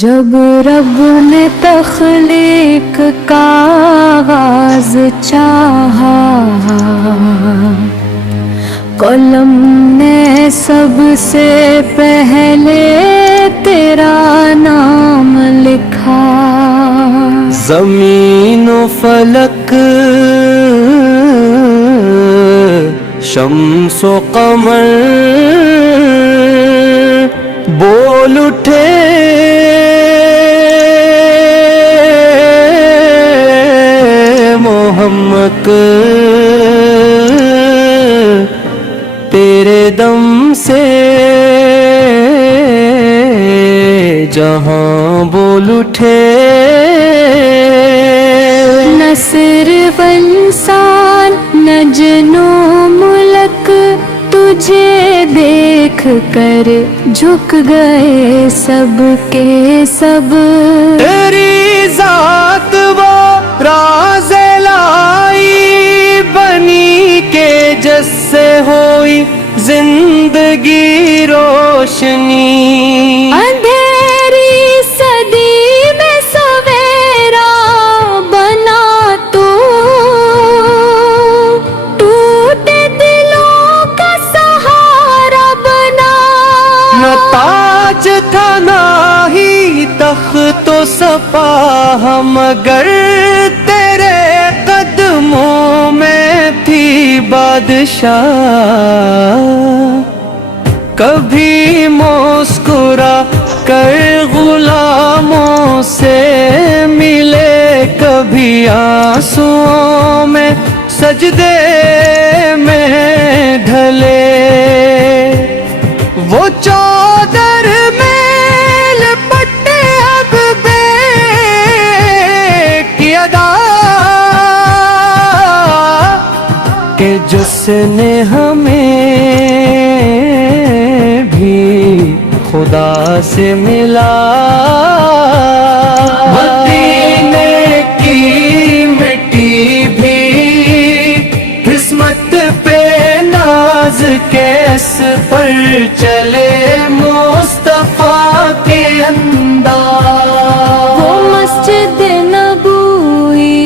جب رب نے تخلیق کا آغاز چاہا، قلم نے سب سے پہلے تیرا نام لکھا۔ زمین و فلک، شمس و قمر بول اٹھے محمد تیرے دم سے جہاں بول اٹھے۔ نہ صرف انسان نہ جنو ملک تجھے دیکھ کر جھک گئے سب کے سب۔ تیری ذات وہ راز الہی بنی کے جس سے ہوئی زندگی روشنی۔ اندھیری صدی میں سویرا بنا تو، ٹوٹے دلوں کا سہارا بنا۔ نہ تاج تھا نہ ہی تخت و سپاہ، مگر تیرے قدموں میں تھی بادشاہ۔ کبھی مسکرا کر غلاموں سے ملے، کبھی آنسوؤں میں سجدے میں ڈھلے۔ وہ چادر میں لپٹے اب بے کی ادا کہ جس نے ہمیں بھی خدا سے ملا۔ مدینے کی مٹی بھی قسمت پہ ناز کیس پر چلے مصطفیٰ کے انداز۔ وہ مسجد نبوی،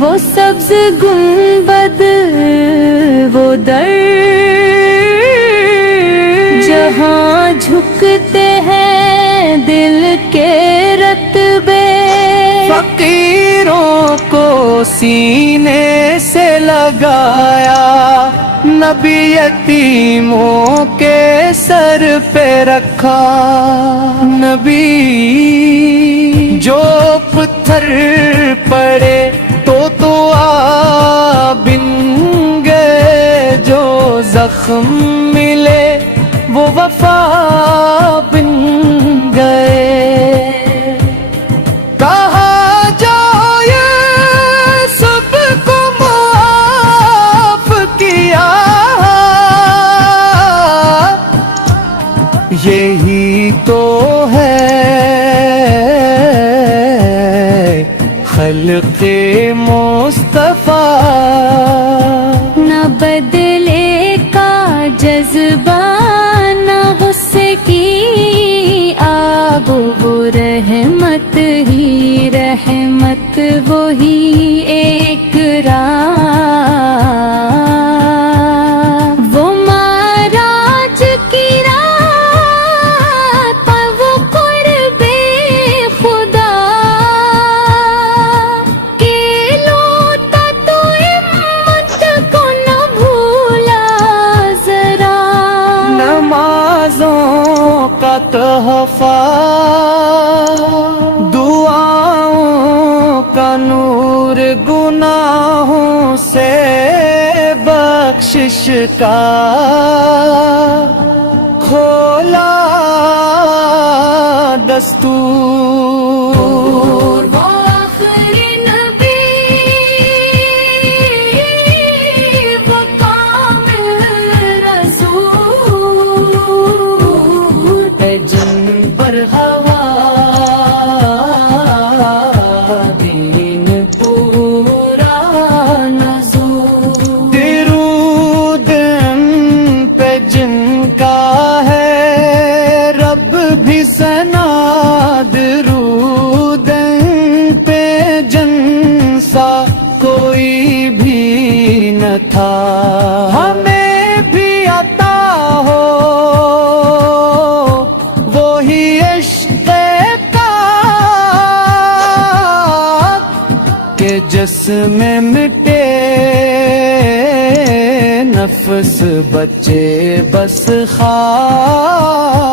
وہ سبز گنبد، وہ در جہاں جھکتے ہیں دل کے رتبے۔ فقیروں کو سینے سے لگایا، نبی یتیموں کے سر پہ رکھا۔ نبی جو پتھر پڑے تو آ بن گئے، جو زخم ملے وہ وفا بن گئے۔ کہا جو یہ سب کو معاف کیا، یہی تو ہے خلق مصطفیٰ۔ نہ بدلے کا جذبہ، نہ غصے کی آب، وہ رحمت ہی رحمت، وہی ایک راہ۔ وہ معراج کی رات پر وہ قرب خدا کے لوٹا، تو امت کو نہ بھولا ذرا۔ نمازوں کا تحفہ، دعاؤں کا نور، گناہوں سے بخشش کا کھولا دستور۔ وہ آخری نبی، وہ کامل رسول، اے جن پر ہوا دین پورا نزول۔ درود ان پہ جن کا ہے رب بھی درود پہ جنسا کوئی بھی نہ تھا، ہمیں بھی عطا ہو وہی عشق کا کہ جس میں مٹے نفس بچے بس خاک.